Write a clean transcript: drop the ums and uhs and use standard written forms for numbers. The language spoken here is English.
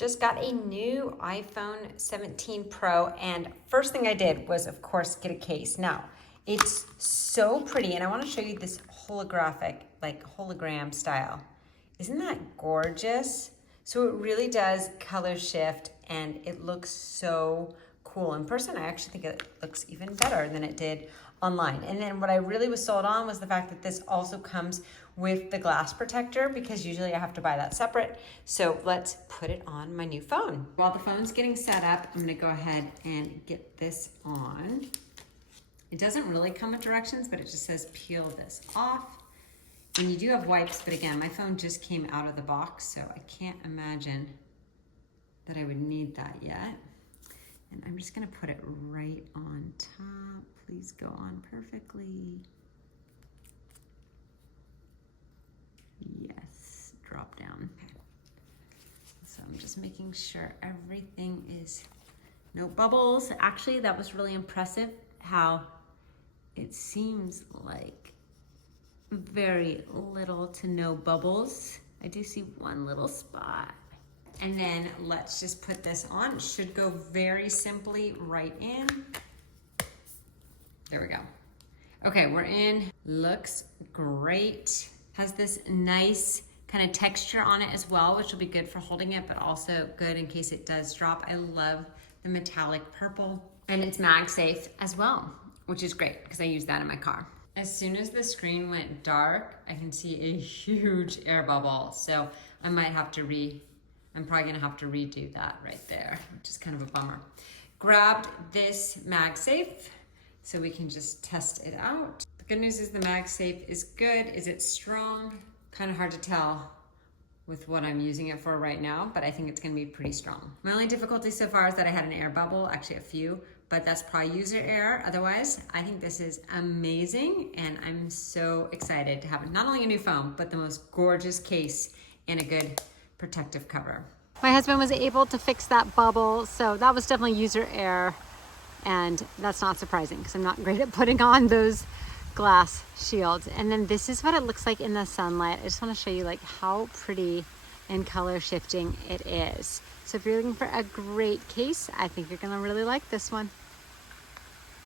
Just got a new iPhone 17 Pro, and first thing I did was, of course, get a case. Now, it's so pretty, and I want to show you this holographic, like hologram style. Isn't that gorgeous? So it really does color shift, and it looks so cool. In person, I actually think it looks even better than it did online. And then what I really was sold on was the fact that this also comes with the glass protector, because usually I have to buy that separate. So let's put it on my new phone. While the phone's getting set up, I'm gonna go ahead and get this on. It doesn't really come with directions, but it just says peel this off. And you do have wipes, but again, my phone just came out of the box, so I can't imagine that I would need that yet. And I'm just gonna put it right on top. Please go on perfectly. Yes, drop down. Okay. So I'm just making sure everything is no bubbles. Actually, that was really impressive how it seems like very little to no bubbles. I do see one little spot. And then let's just put this on. It should go very simply right in. There we go. Okay, we're in. Looks great. Has this nice kind of texture on it as well, which will be good for holding it, but also good in case it does drop. I love the metallic purple. And it's MagSafe as well, which is great because I use that in my car. As soon as the screen went dark, I can see a huge air bubble. So I might have to I'm probably gonna have to redo that right there, which is kind of a bummer. Grabbed this MagSafe so we can just test it out. The good news is the MagSafe is good. Is it strong? Kind of hard to tell with what I'm using it for right now, but I think it's gonna be pretty strong. My only difficulty so far is that I had an air bubble, actually a few, but that's probably user error. Otherwise, I think this is amazing, and I'm so excited to have not only a new phone, but the most gorgeous case and a good protective cover. My husband was able to fix that bubble, so that was definitely user error, and that's not surprising because I'm not great at putting on those glass shields. And then this is what it looks like in the sunlight. I just want to show you like how pretty and color shifting it is. So if you're looking for a great case, I think you're gonna really like this one.